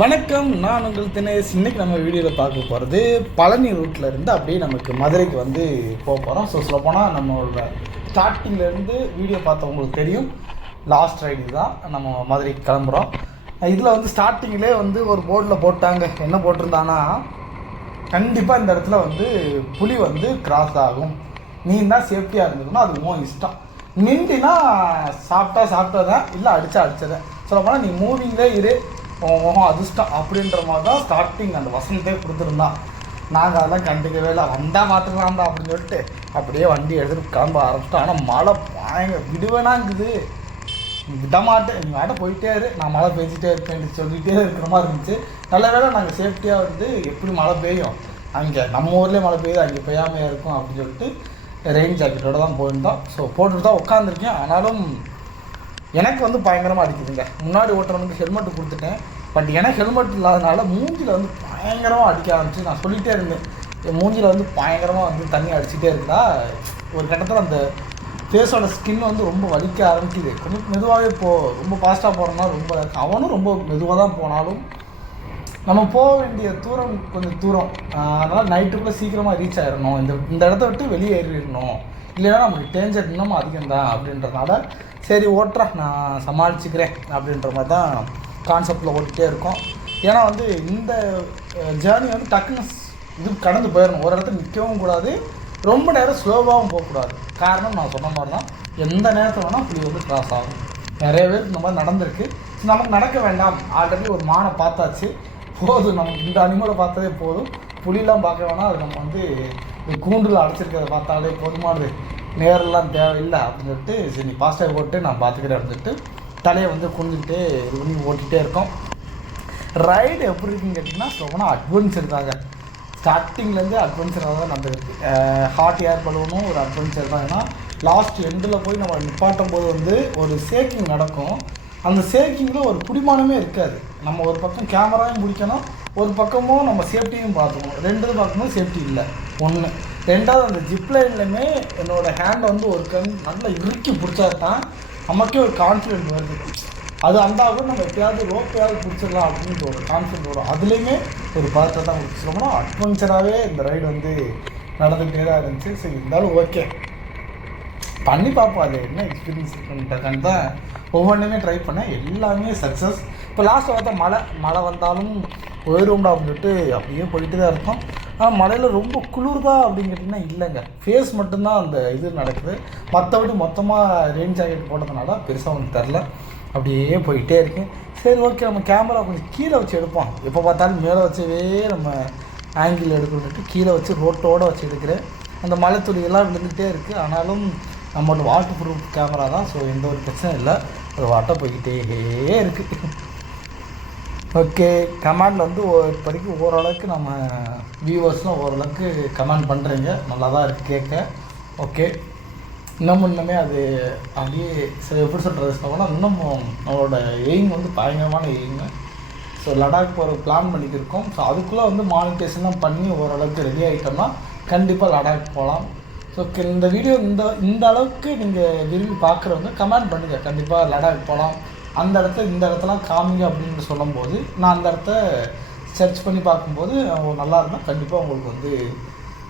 வணக்கம் நான் உங்கள் தினேஷ். இன்னைக்கு நம்ம வீடியோவில் பார்க்க போகிறது பழனி ரூட்டில் இருந்து அப்படியே நமக்கு மதுரைக்கு வந்து போக போகிறோம் ஸோ சொல்லப்போனால் நம்மளோட ஸ்டார்டிங்லேருந்து வீடியோ பார்த்தவங்களுக்கு தெரியும். லாஸ்ட் ரைடு தான் நம்ம மதுரைக்கு கிளம்புறோம். இதில் வந்து ஸ்டார்டிங்லேயே வந்து ஒரு போர்டில் போட்டாங்க. என்ன போட்டிருந்தானா கண்டிப்பாக இந்த இடத்துல வந்து புலி வந்து கிராஸ் ஆகும். நீ தான் சேஃப்டியாக இருந்ததுன்னா அது உன் இஷ்டம். நின்றுனா சாப்பிட்டா சாப்பிட்டதான் இல்லை அடித்தா அடிச்சதை. சொல்லப்போனால் நீ மூவிங்லே இரு. ஓஹோ அதிர்ஷ்டம் அப்படின்ற மாதிரி தான் ஸ்டார்டிங் அந்த வசனத்தே கொடுத்துருந்தான். நாங்கள் அதெல்லாம் கண்டுக்கவே இல்லை. வந்தால் பார்த்துக்கலாம்டா அப்படின்னு சொல்லிட்டு அப்படியே வண்டி எடுத்துகிட்டு கிளம்ப ஆரம்பிச்சிட்டோம். ஆனால் மழை பயங்க விடுவேனாங்குது. விடமாட்டேன் நீ வாட்ட போயிட்டே இரு. நான் மழை பெய்ஞ்சிட்டே இருப்பேன் சொல்லிகிட்டே இருக்கிற மாதிரி இருந்துச்சு. நல்ல வேளை நாங்கள் சேஃப்டியாக வந்து எப்படி மழை பெய்யும்? அங்கே நம்ம ஊர்லேயே மழை பெய்யுது. அங்கே பெய்யாமையாக இருக்கும் அப்படின்னு சொல்லிட்டு ரெயின் ஜாக்கெட்டோட தான் போயிருந்தோம். ஸோ போட்டுட்டு தான் உட்காந்துருக்கேன் ஆனாலும் எனக்கு வந்து பயங்கரமாக அடிக்குதுங்க. முன்னாடி ஓட்டுறவனுக்கு ஹெல்மெட் கொடுத்துட்டேன். பட் ஏன்னா ஹெல்மெட் இல்லாதனால மூஞ்சில் வந்து பயங்கரமாக அடிக்க ஆரம்பிச்சு நான் சொல்லிகிட்டே இருந்தேன். என் மூஞ்சில் வந்து பயங்கரமாக வந்து தண்ணி அடிச்சுட்டே இருந்தால் ஒரு கட்டத்தில் அந்த ஃபேஸோட ஸ்கின் வந்து ரொம்ப வலிக்க ஆரம்பிக்குது. கொஞ்சம் மெதுவாகவே போ ரொம்ப ஃபாஸ்ட்டாக போகிறோம்னா ரொம்ப அவனும் ரொம்ப மெதுவாக தான் போனாலும் நம்ம போக வேண்டிய தூரம் கொஞ்சம் தூரம். அதனால் நைட்டுக்குள்ளே சீக்கிரமாக ரீச் ஆயிடணும் இந்த இந்த இடத்த விட்டு வெளியேறிடணும் இல்லைன்னா நம்மளுக்கு டேஞ்சர் இன்னமும் அதிகம் தான் அப்படின்றதுனால சரி ஓட்டுறா நான் சமாளிச்சுக்கிறேன் அப்படின்ற மாதிரி தான் கான்செப்டில் ஓட்டிகிட்டே இருக்கும். ஏன்னா வந்து இந்த ஜேர்னி வந்து டக்குன்னு இது கடந்து போயிடணும். ஒரு இடத்துல நிற்கவும் கூடாது. ரொம்ப நேரம் ஸ்லோவாகவும் போகக்கூடாது. காரணம் நான் சொன்ன மாதிரி தான். எந்த நேரத்தில் வேணால் புலி வந்து கிராஸ் ஆகும். நிறைய பேர் இந்த மாதிரி நடந்திருக்கு. நமக்கு நடக்க வேண்டாம். ஆல்ரெடி ஒரு மானை பார்த்தாச்சு. போதும். நமக்கு இந்த அனிமலை பார்த்ததே போதும். புலிலாம் பார்க்க வேணாம். அது நம்ம வந்து கூண்டில் அடைச்சிருக்கிறத பார்த்தாலே போதுமானது. நேரெல்லாம் தேவையில்லை அப்படின்னு சொல்லிட்டு சரி நீ பாஸ்டாக போட்டு நான் பார்த்துக்கிறேன் அப்படின்ட்டு தலையை வந்து குனிஞ்சுக்கிட்டு இது பண்ணி ஓட்டிகிட்டே இருக்கோம். ரைடு எப்படி இருக்குன்னு கேட்டிங்கன்னா ரொம்ப அட்வென்ச்சர் தாங்க. ஸ்டார்டிங்லேருந்து அட்வென்ச்சராக தான் நடந்திருக்கு ஹாட் ஏர் பலூனும் ஒரு அட்வென்ச்சர் தான். ஏன்னா லாஸ்ட் எண்டில் போய் நம்ம நிப்பாட்டும் போது வந்து ஒரு சேக்கிங் நடக்கும். அந்த சேக்கிங்கில் ஒரு குடிமானமே இருக்காது. நம்ம ஒரு பக்கம் கேமராவும் பிடிக்கணும் ஒரு பக்கமும் நம்ம சேஃப்டியும் பார்த்துக்கணும். ரெண்டு பார்க்கும்போது சேஃப்டி இல்லை. ஒன்று ரெண்டாவது அந்த ஜிப் லைன்லையுமே ஹேண்டை வந்து ஒரு கண் நல்லா இறுக்கி பிடிச்சா தான் நமக்கே ஒரு கான்ஃபிடென்ட் வருது. அது அந்த நம்ம எப்பயாவது ரோப்பையாவது பிடிச்சிடலாம் அப்படின்ற ஒரு கான்ஃபிடென்ட் வரும். அதுலேயுமே ஒரு பதத்தை தான் பிடிச்சிருமோ அட்வென்ச்சராகவே இந்த ரைடு வந்து நடந்துகிட்டே தான் இருந்துச்சு. சரி இருந்தாலும் ஓகே பண்ணி பார்ப்போம். அது என்ன எக்ஸ்பீரியன்ஸ் இருக்குன்ட்டு தான் ஒவ்வொன்றுமே ட்ரை பண்ணேன் எல்லாமே சக்ஸஸ் இப்போ லாஸ்ட்டு பார்த்தா மழை மழை வந்தாலும் போயிடும்டா அப்படின்ட்டு அப்படியே போயிட்டு தான் இருக்கோம். ஆனால் மழையில் ரொம்ப குளிர்தா அப்படின்னு கேட்டிங்கன்னா இல்லைங்க. ஃபேஸ் மட்டும்தான் அந்த இது நடக்குது. மற்றபடி மொத்தமாக ரெயின் ஜாக்கெட் போட்டதுனால பெருசாக ஒன்று தெரில அப்படியே போயிட்டே இருக்கேன் சரி ஓகே நம்ம கேமரா கொஞ்சம் கீழே வச்சு எடுப்போம். எப்போ பார்த்தாலும் மேலே வச்சவே நம்ம ஆங்கிள் எடுக்கணுன்ட்டு கீழே வச்சு ரோட்டோடு வச்சு எடுக்கிறேன். அந்த மலை துளியெல்லாம் விழுந்துகிட்டே இருக்குது ஆனாலும் நம்மளோட வாட்டர் ப்ரூஃப் கேமரா தான் ஸோ எந்த ஒரு பிரச்சனையும் இல்லை. அது வாட்டை போய்கிட்டே இருக்குது ஓகே கமெண்ட் வந்து இப்போதைக்கு ஓரளவுக்கு நம்ம வியூவர்ஸும் ஓரளவுக்கு கமெண்ட் பண்ணுறீங்க நல்லா தான் இருக்குது கேட்க. ஓகே இன்னும் இன்னுமே அது அப்படியே சரி எப்படி சொல்கிறது சொன்னால் இன்னும் நம்மளோட எய்ம் வந்து பயங்கரமான எய்மு ஸோ லடாக் போகிற பிளான் பண்ணிக்கிருக்கோம். ஸோ அதுக்குள்ளே வந்து மானிட்டேஷன்லாம் பண்ணி ஓரளவுக்கு ரெடி ஆகிட்டோம்னா கண்டிப்பாக லடாக் போகலாம் ஸோ இந்த வீடியோ இந்த இந்த அளவுக்கு நீங்கள் விரும்பி பார்க்குறவங்க கமெண்ட் பண்ணுங்கள் கண்டிப்பாக லடாக் போகலாம் அந்த இடத்துல இந்த இடத்தெல்லாம் காமிங்க அப்படின்னு சொல்லும்போது நான் அந்த இடத்த சர்ச் பண்ணி பார்க்கும்போது அவங்க நல்லா இருந்தால் கண்டிப்பாக உங்களுக்கு வந்து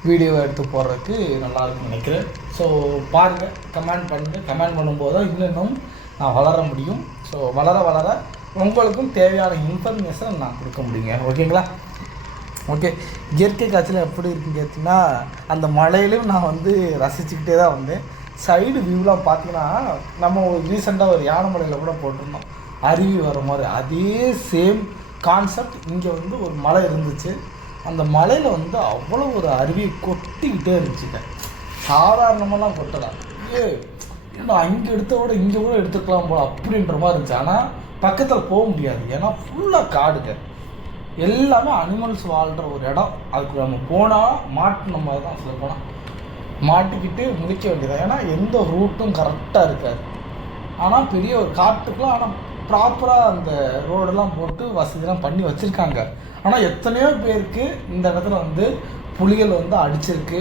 வீடியோ எடுத்து போடுறதுக்கு நல்லா இருக்கும்னு நினைக்கிறேன். ஸோ பாருங்கள் கமெண்ட் பண்ணுங்கள் கமெண்ட் பண்ணும்போது தான் இன்னும் நான் வளர முடியும். ஸோ வளர வளர உங்களுக்கும் தேவையான இன்ஃபர்மேஷன் நான் கொடுக்க முடியுங்க. ஓகேங்களா? ஓகே. இயற்கை காட்சியில் எப்படி இருக்குன்னு கேட்டிங்கன்னா அந்த மலையிலையும் நான் வந்து ரசிச்சுக்கிட்டே தான் வந்தேன். சைடு வியூலாம் பார்த்தீங்கன்னா நம்ம ஒரு ரீசெண்டாக ஒரு யானை மலையில் கூட போட்டிருந்தோம். அருவி வர மாதிரி. அதே சேம் கான்செப்ட் இங்கே வந்து ஒரு மலை இருந்துச்சு. அந்த மலையில் வந்து அவ்வளோ ஒரு அருவி கொட்டிக்கிட்டே இருந்துச்சுங்க சாதாரணமெல்லாம் கொட்டலை. ஏ இன்னும் அங்கே எடுத்த விட இங்கே கூட எடுத்துக்கலாம் போல அப்படின்ற மாதிரி இருந்துச்சு. ஆனால் பக்கத்தில் போக முடியாது. ஏன்னா ஃபுல்லாக காடுங்க எல்லாமே அனிமல்ஸ் வாழ்கிற ஒரு இடம். அதுக்கு நம்ம போனால் மாட்டின மாதிரி தான் சொல்ல போனால் மாட்டிக்கிட்டு முடிக்க வேண்டியதாக ஏன்னா எந்த ரூட்டும் கரெக்டாக இருக்காது. ஆனால் பெரிய ஒரு காட்டுக்குலாம் ஆனால் ப்ராப்பராக அந்த ரோடெல்லாம் போட்டு வசதிலாம் பண்ணி வச்சுருக்காங்க. ஆனால் எத்தனையோ பேருக்கு இந்த இடத்துல வந்து புலிகள் வந்து அடிச்சிருக்கு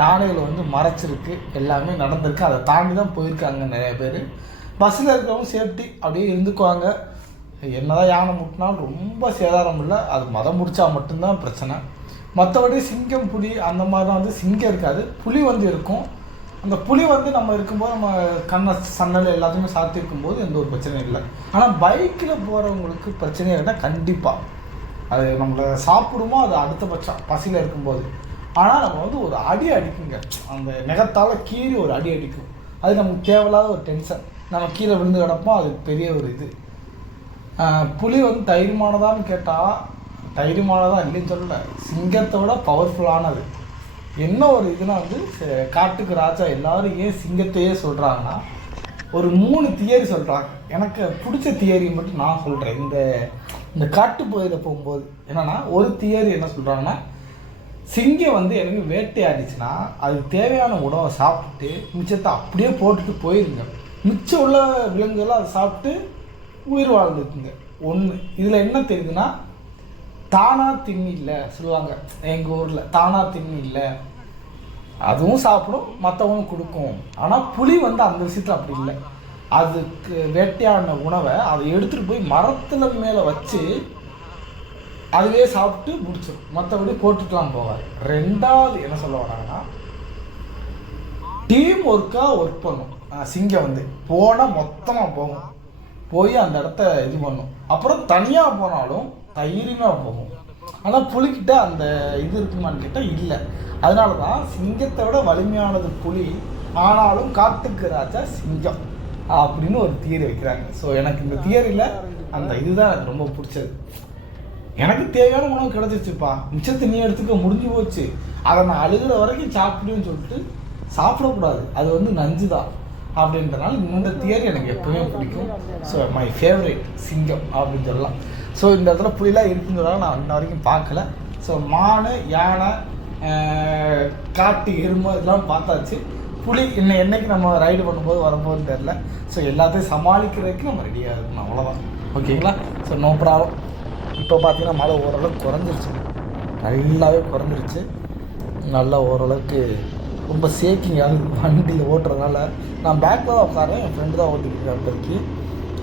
யானைகள் வந்து மறைச்சிருக்கு எல்லாமே நடந்திருக்கு. அதை தாண்டி தான் போயிருக்காங்க நிறைய பேர். பஸ்ஸில் இருக்கிறவங்க சேஃப்டி அப்படியே இருந்துக்குவாங்க. என்னதான் யானை முட்டினாலும் ரொம்ப சேதாரம் இல்லை. அது மதம் முடித்தா மட்டும்தான் பிரச்சனை. மற்றபடி சிங்கம் புலி அந்த மாதிரிலாம் வந்து சிங்கம் இருக்காது. புலி வந்து இருக்கும். அந்த புலி வந்து நம்ம இருக்கும்போது நம்ம கண்ணை சன்னல் எல்லாத்தையுமே சாத்தி இருக்கும்போது எந்த ஒரு பிரச்சனையும் இல்லை. ஆனால் பைக்கில் போகிறவங்களுக்கு பிரச்சனையாக இருந்தால் கண்டிப்பாக அது நம்மளை சாப்பிடுமோ அது அடுத்தபட்சம் பசியில் இருக்கும்போது. ஆனால் நம்ம வந்து ஒரு அடி அடிக்குங்க. அந்த நெகத்தால் கீறி ஒரு அடி அடிக்கும். அது நமக்கு தேவையில்லாத ஒரு டென்ஷன் நம்ம கீழே விழுந்து கிடப்போம் அது பெரிய ஒரு இது. புலி வந்து தைரியமானதான்னு கேட்டால் தைரியமானதா இல்லைன்னு சொல்லல. சிங்கத்தோட பவர்ஃபுல்லானது என்ன ஒரு இதுனா வந்து காட்டுக்கு ராஜா எல்லாரும் ஏன் சிங்கத்தையே சொல்கிறாங்கன்னா ஒரு மூணு தியரி சொல்கிறாங்க எனக்கு பிடிச்ச தியரி மட்டும் நான் சொல்கிறேன் இந்த இந்த காட்டு பகுதியில் போகும்போது என்னென்னா ஒரு தியரி என்ன சொல்கிறாங்கன்னா சிங்கம் வந்து எனக்கு வேட்டையாடிச்சுன்னா அதுக்கு தேவையான உணவை சாப்பிட்டு மிச்சத்தை அப்படியே போட்டுட்டு போயிருங்க. மிச்சம் உள்ள விலங்குகள்லாம் அதை சாப்பிட்டு உயிர் வாழ்ந்துக்குங்க. ஒன்று இதில் என்ன தெரியுதுன்னா தானா திண்ணி இல்லை சொல்லுவாங்க. எங்கள் ஊரில் தானா திண்ணி இல்லை. அதுவும் சாப்பிடும் மற்றவங்களும் கொடுக்கும். ஆனால் புளி வந்து அந்த விஷயத்தில் அப்படி இல்லை. அதுக்கு வேட்டையாடின உணவை அதை எடுத்துகிட்டு போய் மரத்தில் மேலே வச்சு அதுவே சாப்பிட்டு முடிச்சிடும். மற்றபடி போட்டுக்கலாம் போவார் ரெண்டாவது என்ன சொல்ல வராங்கன்னா டீம் ஒர்க்காக ஒர்க் பண்ணும். சிங்கம் வந்து. போனால் மொத்தமாக போகும். போய் அந்த இடத்த இது பண்ணும். அப்புறம் தனியாக போனாலும் தைரியமாக போகும். ஆனால் புலிக்கிட்ட அந்த இது இருக்குமான்னு கேட்டால் இல்லை. அதனால தான் சிங்கத்தை விட வலிமையானது புலி ஆனாலும் காட்டுக்கு ராஜா சிங்கம் அப்படின்னு ஒரு தியரி வைக்கிறாங்க. ஸோ எனக்கு இந்த தியரியில் அந்த இதுதான் எனக்கு ரொம்ப பிடிச்சது. எனக்கு தேவையான உணவு கிடச்சிருச்சுப்பா. மிச்சத்தை நீ எடுத்துக்க முடிஞ்சு போச்சு. அதை நான் அழுகிற வரைக்கும் சாப்பிடுன்னு சொல்லிட்டு சாப்பிடக்கூடாது. அது வந்து நஞ்சு தான் அப்படின்றனால இந்த தியரி எனக்கு எப்பவுமே பிடிக்கும். ஸோ மை ஃபேவரேட் சிங்கம் அப்படின்னு சொல்லலாம். ஸோ இந்த இடத்துல புலிலாம் இருக்குங்கிறதால நான் இன்ன வரைக்கும் பார்க்கல. ஸோ மானு யானை காட்டு எருமை இதெல்லாம் பார்த்தாச்சு. புலி இன்னும் என்னைக்கு நம்ம ரைடு பண்ணும்போது வரும்போதுன்னு தெரில ஸோ எல்லாத்தையும் சமாளிக்கிறதுக்கு நம்ம ரெடியாக இருக்கணும். அவ்வளோதான் ஓகேங்களா? ஸோ நோ ப்ராப்ளம் இப்போ பார்த்தீங்கன்னா மழை ஓரளவுக்கு குறைஞ்சிருச்சு. நல்லாவே குறைஞ்சிருச்சு. நல்லா ஓரளவுக்கு ரொம்ப சேக்கிங் ஆகுது வண்டியில் ஓட்டுறதுனால நான் பேக்கில் தான் உட்காரேன் என் ஃப்ரெண்டு தான் ஓட்டிக்கிட்டு அப்போதைக்கு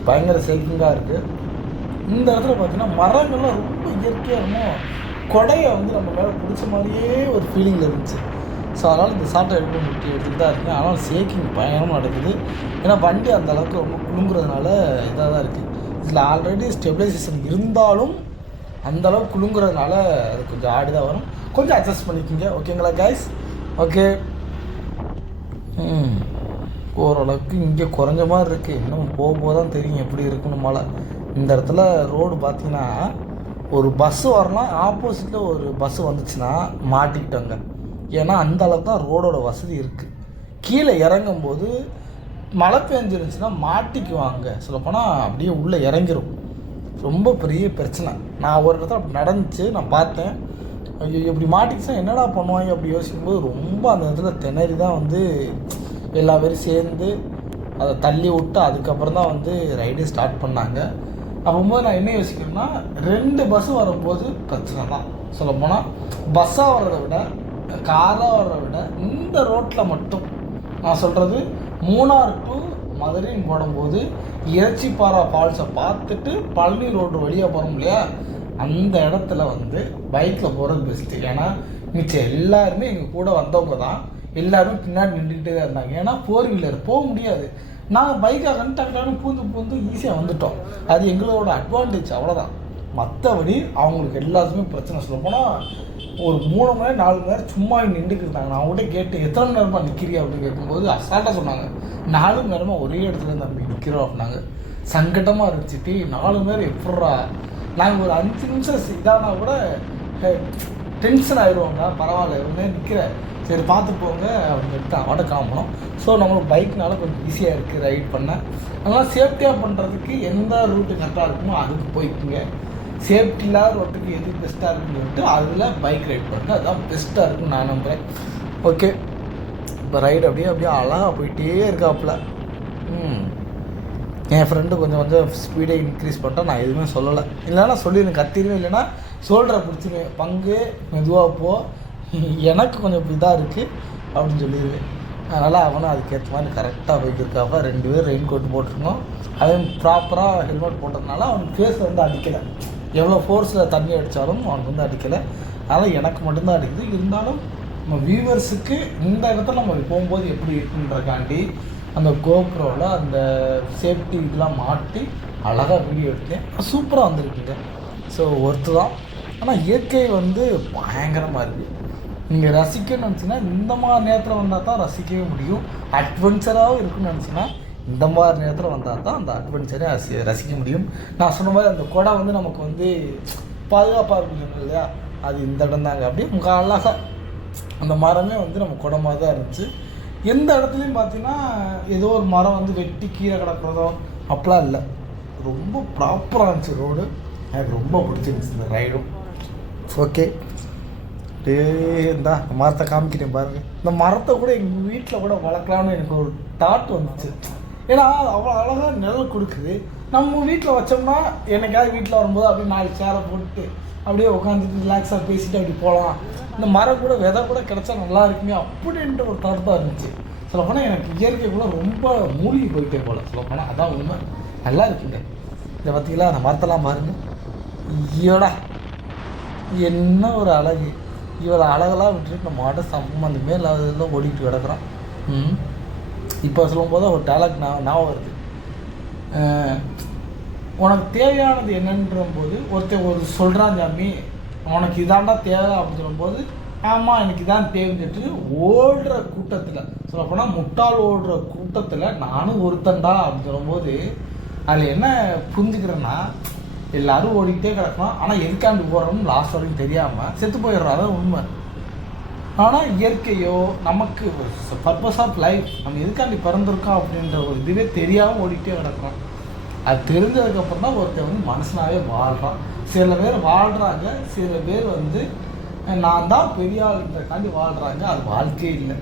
பயங்கர சேக்கிங்காக இருக்குது இந்த இடத்துல பார்த்தீங்கன்னா மரங்கள்லாம் ரொம்ப இயற்கையாக இருக்கும்? கொடையை வந்து நம்ம மேலே பிடிச்ச மாதிரியே ஒரு ஃபீலிங் இருந்துச்சு. ஸோ அதனால் இந்த சாட்டை எடுக்க முட்டி எடுத்துகிட்டு தான் இருக்கேன். ஆனால் சேக்கிங் பயங்கரமாக நடக்குது. ஏன்னா வண்டி அந்த அளவுக்கு ரொம்ப குலுங்குறதுனால இதாக தான் இருக்குது இதில் ஆல்ரெடி ஸ்டெபிலைசேஷன் இருந்தாலும் அந்த அளவுக்கு குலுங்குறதுனால அது கொஞ்சம் ஆடி தான் வரும். கொஞ்சம் அட்ஜஸ்ட் பண்ணிக்கோங்க. ஓகேங்களா கைஸ் ஓகே ஓரளவுக்கு இங்கே குறைஞ்ச மாதிரி இருக்குது இன்னும் போக போக தான் தெரியும் எப்படி இருக்குன்னு மழை. இந்த இடத்துல ரோடு பார்த்தீங்கன்னா ஒரு பஸ்ஸு வரலாம் ஆப்போசிட்டில் ஒரு பஸ்ஸு வந்துச்சுன்னா மாட்டிக்கிட்டோங்க. ஏன்னா அந்த அளவுக்கு தான் ரோடோட வசதி இருக்குது கீழே இறங்கும்போது மழை பெஞ்சிருந்துச்சுன்னா மாட்டிக்குவாங்க. சொல்லப்போனால் அப்படியே உள்ளே இறங்கிரும். ரொம்ப பெரிய பிரச்சனை. நான் ஒரு இடத்துல அப்படி நடந்துச்சு நான் பார்த்தேன். ஐயோ இப்படி மாட்டிக்கிச்சா என்னடா பண்ணுவாங்க? அப்படி யோசிக்கும்போது ரொம்ப அந்த இடத்துல திணறி தான் வந்து எல்லா பேரும் சேர்ந்து அதை தள்ளி விட்டு அதுக்கப்புறம் தான் வந்து ரைடு ஸ்டார்ட் பண்ணாங்க. அப்போது நான் என்ன யோசிக்கிறேன்னா ரெண்டு பஸ்ஸு வரும்போது பிரச்சனை தான் சொல்லப்போனால் பஸ்ஸாக வர்றதை விட காராக வர்றதை விட இந்த ரோட்டில் மட்டும். நான் சொல்கிறது மூணார் டு மதுரைன்னு போடும்போது இறைச்சிப்பாறை ஃபால்ஸை பார்த்துட்டு பழனி ரோடு வழியாக போகிறோம் இல்லையா? அந்த இடத்துல வந்து பைக்கில் போகிறது பெஸ்ட்டு ஏன்னா மிச்சம் எல்லாருமே எங்கள் கூட வந்தவங்க தான் எல்லோரும் பின்னாடி நின்றுக்கிட்டே தான் இருந்தாங்க. ஏன்னா ஃபோர் வீலர் போக முடியாது. நாங்கள் பைக்காக கண்டாக்டானு பூந்து பூந்து ஈஸியாக வந்துட்டோம். அது எங்களோட அட்வான்டேஜ் அவ்வளோதான் மற்றபடி அவங்களுக்கு எல்லாத்துக்குமே பிரச்சனை. சொல்ல போனால் ஒரு மூணு மணி நேரம் நாலு மணி நேரம் சும்மா நின்றுட்டு இருந்தாங்க. நான் அவங்கள்ட்ட கேட்டு எத்தனை மணி நேரமாக நிற்கிறியா அப்படின்னு கேட்கும்போது அசால்ட்டாக சொன்னாங்க. நாலு மணி நேரமாக ஒரே இடத்துல தம்பி நிற்கிறோம் அப்படின்னாங்க. சங்கடமாக இருந்துச்சு. நாலு மணி நேரம் எப்பட்றா நாங்கள் ஒரு அஞ்சு நிமிஷம் இதானா கூட டென்ஷன் ஆயிடுவாங்க பரவாயில்ல இவங்க நிற்கிற சரி பார்த்து போங்க அப்படின்னு அவட கிளம்பணும் ஸோ நம்மளுக்கு பைக்னால கொஞ்சம் ஈஸியாக இருக்குது ரைட் பண்ண. அதனால் சேஃப்டியாக பண்ணுறதுக்கு எந்த ரூட்டு கரெக்டாக இருக்குமோ அதுக்கு போய்க்குங்க. சேஃப்டி இல்லாத ரோட்டுக்கு எது பெஸ்ட்டாக இருக்குன்னு சொல்லிட்டு அதில் பைக் ரைட் பண்ணுங்க. அதுதான் பெஸ்ட்டாக இருக்குன்னு நான் நம்புகிறேன் ஓகே இப்போ ரைடு அப்படியே அப்படியே அழகாக போயிட்டே இருக்காப்புல. ம். என் ஃப்ரெண்டு கொஞ்சம் கொஞ்சம் ஸ்பீடை இன்க்ரீஸ் பண்ணிட்டா நான் எதுவுமே சொல்லலை. இல்லைன்னா சொல்லிடுவேன் கத்திருவேன் இல்லைன்னா சோல்டரை பிடிச்சிருவேன் பங்கு மெதுவாக போ. எனக்கு கொஞ்சம் இதாக இருக்குது அப்படின்னு சொல்லிடுவேன். அதனால் அவனும் அதுக்கேற்ற மாதிரி கரெக்டாக போய்க்கிருக்காப்ப ரெண்டு பேரும் ரெயின் கோட் போட்டிருக்கோம் அதே ப்ராப்பராக ஹெல்மெட் போட்டதுனால அவன் ஃபேஸ் வந்து அடிக்கலை. எவ்வளோ ஃபோர்ஸில் தண்ணி அடித்தாலும் அவனுக்கு வந்து அடிக்கலை. அதனால் எனக்கு மட்டும்தான் அடிக்குது. இருந்தாலும் நம்ம வியூவர்ஸுக்கு இந்த இடத்துல நம்ம போகும்போது எப்படி இருக்குன்றக்காண்டி அந்த கோப்ரோவில் அந்த சேஃப்டி இதெல்லாம் மாட்டி அழகாக வீடியோ எடுத்தேன். சூப்பராக வந்திருக்குங்க. ஸோ ஒர்த்து தான். ஆனால் இயற்கை வந்து பயங்கரமாக இருக்குது நீங்கள் ரசிக்கணும்னு நினச்சின்னா இந்த மாதிரி நேரத்தில் வந்தால் தான் ரசிக்கவே முடியும். அட்வென்ச்சராகவும் இருக்குன்னு நினச்சின்னா இந்த மாதிரி நேரத்தில் வந்தால் தான் அந்த அட்வென்ச்சரை ரசி ரசிக்க முடியும். நான் சொன்ன மாதிரி அந்த கொடை வந்து நமக்கு வந்து பாதுகாப்பாக இருக்கும் இல்லையா? அது இந்த இடம் தாங்க. அப்படியே உங்கள் அழகாக அந்த மரமே வந்து நம்ம குடமாக தான் இருந்துச்சு. எந்த இடத்துலையும் பார்த்தீங்கன்னா ஏதோ ஒரு மரம் வந்து வெட்டி கீழே கிடக்கிறதோ அப்படிலாம் இல்லை. ரொம்ப ப்ராப்பராக இருந்துச்சு ரோடு எனக்கு ரொம்ப பிடிச்சிருந்துச்சு இந்த ரைடும் ஓகே டே இந்தா இந்த மரத்தை காமிக்கிறேன் பாருங்க. இந்த மரத்தை கூட எங்கள் வீட்டில் கூட வளர்க்கலாம்னு எனக்கு ஒரு தாட் வந்துச்சு. ஏன்னா அவ்வளோ அழகாக நிழல் கொடுக்குது. நம்ம வீட்டில் வச்சோம்னா என்னைக்காவது வீட்டில் வரும்போது அப்படியே நாலு சேரை போட்டு அப்படியே உட்காந்துட்டு ரிலாக்ஸாக பேசிட்டு அப்படி போகலாம். இந்த மரம் கூட விதை கூட கிடைச்சா நல்லா இருக்குமே அப்படின்ற ஒரு தாட் தான் இருந்துச்சு. சொல்லப்போனால் எனக்கு இயற்கை கூட ரொம்ப மூழ்கி போயிட்டே போல. சொல்லப்போனால் அதான் உண்மை. நல்லா இருக்குங்க. இதை பார்த்தீங்களா அந்த மரத்தெல்லாம் பாருங்க. ஐயோடா என்ன ஒரு அழகு. இவளை அழகெல்லாம் விட்டுட்டு நம்ம மாட்ட சம்மந்தமே இல்லாததெல்லாம் ஓடிட்டு கிடக்குறான். இப்போ சொல்லும்போது ஒரு டேலக் நான் ஞாபகம் வருது. உனக்கு தேவையானது என்னன்ற போது ஒருத்தன் ஒரு சொல்கிறான் ஜாமி உனக்கு இதாண்டா தேவை அப்படின்னு சொல்லும்போது ஆமாம் எனக்கு இதான் தேவைன்னு ஓடுற கூட்டத்தில் சொல்லப்போனால் முட்டாள் ஓடுற கூட்டத்தில் நானும் ஒருத்தன்டா அப்படின்னு சொல்லும்போது அதில் என்ன புரிஞ்சுக்கிறேன்னா எல்லாரும் ஓடிக்கிட்டே கிடக்கலாம் ஆனால் எதுக்காண்டு ஓடுறோம்னு லாஸ்ட் வரைக்கும் தெரியாமல் செத்து போயிடுறோம். அதான் உண்மை. ஆனால் இயற்கையோ நமக்கு பர்பஸ் ஆஃப் லைஃப் நம்ம எதுக்காண்டி பிறந்திருக்கோம் அப்படின்ற ஒரு இதுவே தெரியாமல் ஓடிக்கிட்டே கிடக்கும் அது தெரிஞ்சதுக்கப்புறம் தான் ஒருத்தர் வந்து மனுஷனாவே வாழ்கிறான் சில பேர் வாழ்கிறாங்க சில பேர் வந்து நான் தான் பெரிய ஆளுன்றக்காண்டி வாழ்கிறாங்க அது வாழ்க்கையே இல்லை.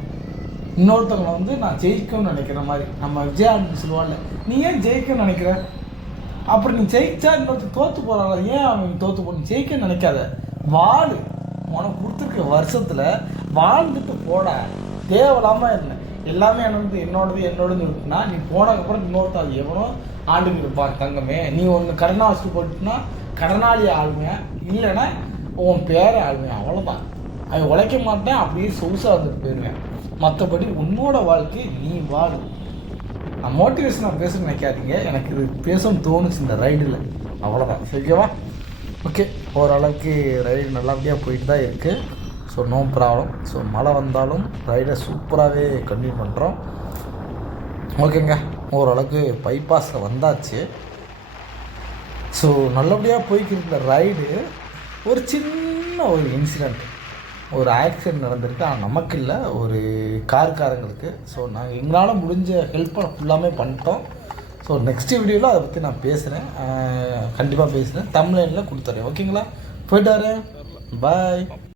இன்னொருத்தவங்களை வந்து நான் ஜெயிக்கணும்னு நினைக்கிற மாதிரி. நம்ம விஜயானந்த் சொல்லுவாள்ல நீ ஏன் ஜெயிக்கணும்னு நினைக்கிற? அப்புறம் நீ ஜெயிச்சா இன்னொருத்தர் தோற்று போகிறாங்களா ஏன் அவன் தோற்று போன ஜெயிக்க நினைக்காத. வாழ். உனக்கு கொடுத்துருக்க வருஷத்தில் வாழ்ந்துட்டு போட. தேவலாமல் இல்லை எல்லாமே எனக்கு என்னோடது என்னோடது இருக்குன்னா நீ போனதுக்கப்புறம் இன்னொருத்தாள் எவனோ ஆண்டுக்கு இருப்பான் தங்கமே. நீ ஒன்று கடனா வச்சுட்டு போட்டுனா கடனாளி ஆளுமையா? இல்லைன்னா உன் பேரை ஆளுமையா? அவ்வளோதான் அது உழைக்க மாட்டேன் அப்படியே சொகுசாக வந்துட்டு போயிடுவேன் மற்றபடி உன்னோட வாழ்க்கை நீ வாழும் நான் மோட்டிவேஷன் நான் பேச நினைக்காதீங்க. எனக்கு இது பேசவும் தோணுச்சு இந்த ரைடில் அவ்வளோதான் ஓகேவா ஓகே ஓரளவுக்கு ரைடு நல்லபடியாக போயிட்டு தான் இருக்குது ஸோ நோ ப்ராப்ளம் ஸோ மழை வந்தாலும் ரைடை சூப்பராகவே கண்டினியூ பண்ணுறோம் ஓகேங்க. ஓரளவுக்கு பைபாஸில் வந்தாச்சு. ஸோ நல்லபடியாக போய்க்கிருந்த ரைடு ஒரு சின்ன ஒரு இன்சிடெண்ட் ஒரு ஆக்சிடென்ட் நடந்திருக்கு. ஆனால் நமக்கு இல்லை ஒரு கார்காரங்களுக்கு. ஸோ நாங்கள் எங்களால் முடிஞ்ச ஹெல்ப்பை ஃபுல்லாமே பண்ணிட்டோம். ஸோ நெக்ஸ்ட் வீடியோவில் அதை பற்றி நான் பேசுகிறேன் கண்டிப்பாக பேசுகிறேன் தமிழ்லைனில் கொடுத்துறேன். ஓகேங்களா போயிட்டாரு பாய்